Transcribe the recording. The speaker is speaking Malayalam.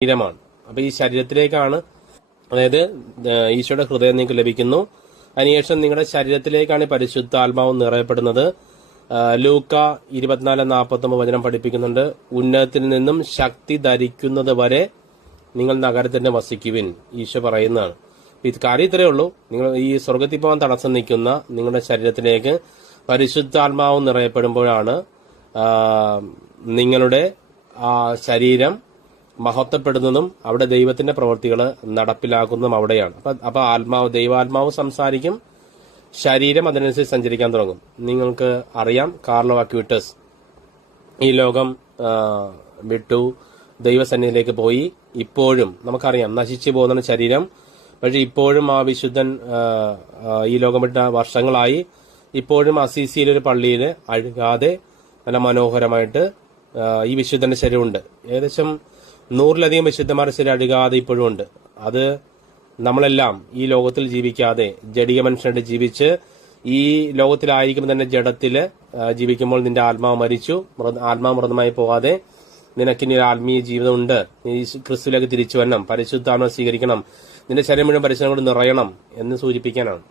ശരീരമാണ്. അപ്പൊ ഈ ശരീരത്തിലേക്കാണ്, അതായത് ഈശോയുടെ ഹൃദയം നിങ്ങൾക്ക് ലഭിക്കുന്നു. അതിനുശേഷം നിങ്ങളുടെ ശരീരത്തിലേക്കാണ് പരിശുദ്ധാത്മാവ് നിറയപ്പെടുന്നത്. ലൂക്ക 24:49 വചനം പഠിപ്പിക്കുന്നുണ്ട്, ഉന്നതത്തിൽ നിന്നും ശക്തി ധരിക്കുന്നത് വരെ നിങ്ങൾ നഗരത്തിന്റെ വസിക്കുവിൻ, ഈശോ പറയുന്നതാണ്. ഇത് കാര്യം ഇത്രയേ ഉള്ളൂ. നിങ്ങൾ ഈ സ്വർഗത്തിൽ പോകാൻ തടസ്സം നിൽക്കുന്ന നിങ്ങളുടെ ശരീരത്തിലേക്ക് പരിശുദ്ധാത്മാവ് നിറയപ്പെടുമ്പോഴാണ് നിങ്ങളുടെ ശരീരം മഹത്വപ്പെടുന്നതും അവിടെ ദൈവത്തിന്റെ പ്രവൃത്തികൾ നടപ്പിലാക്കുന്നതും അവിടെയാണ്. അപ്പൊ ദൈവാത്മാവ് സംസാരിക്കും, ശരീരം അതിനനുസരിച്ച് സഞ്ചരിക്കാൻ തുടങ്ങും. നിങ്ങൾക്ക് അറിയാം, കാർലോ അക്യൂട്ടസ് ഈ ലോകം വിട്ടു ദൈവസന്നിധിയിലേക്ക് പോയി. ഇപ്പോഴും നമുക്കറിയാം നശിച്ചു പോകുന്ന ശരീരം, പക്ഷെ ഇപ്പോഴും ആ വിശുദ്ധൻ ഈ ലോകം വിട്ട വർഷങ്ങളായി ഇപ്പോഴും അസീസിയിലൊരു പള്ളിയിൽ അഴുകാതെ നല്ല മനോഹരമായിട്ട് ഈ വിശുദ്ധന്റെ ശരീരമുണ്ട്. ഏകദേശം 100-ലധികം വിശുദ്ധന്മാരുടെ ശരീരം അഴുകാതെ ഇപ്പോഴും ഉണ്ട്. അത് നമ്മളെല്ലാം ഈ ലോകത്തിൽ ജീവിക്കാതെ ജഡിക മനുഷ്യനായിട്ട് ജീവിച്ച് ഈ ലോകത്തിലായിരിക്കുമ്പോൾ തന്നെ ജഡത്തില് ജീവിക്കുമ്പോൾ നിന്റെ ആത്മാവ് മരിച്ചു, ആത്മാവ് മൃതമായി പോകാതെ നിനക്കിനി ഒരു ആത്മീയ ജീവിതമുണ്ട്. നീ ക്രിസ്തുവിലേക്ക് തിരിച്ചു വരണം, പരിശുദ്ധാത്മാവിനെ സ്വീകരിക്കണം, നിന്റെ ശരീരം മുഴുവൻ പരിശുദ്ധം കൊണ്ട് നിറയണം എന്ന് സൂചിപ്പിക്കാനാണ്.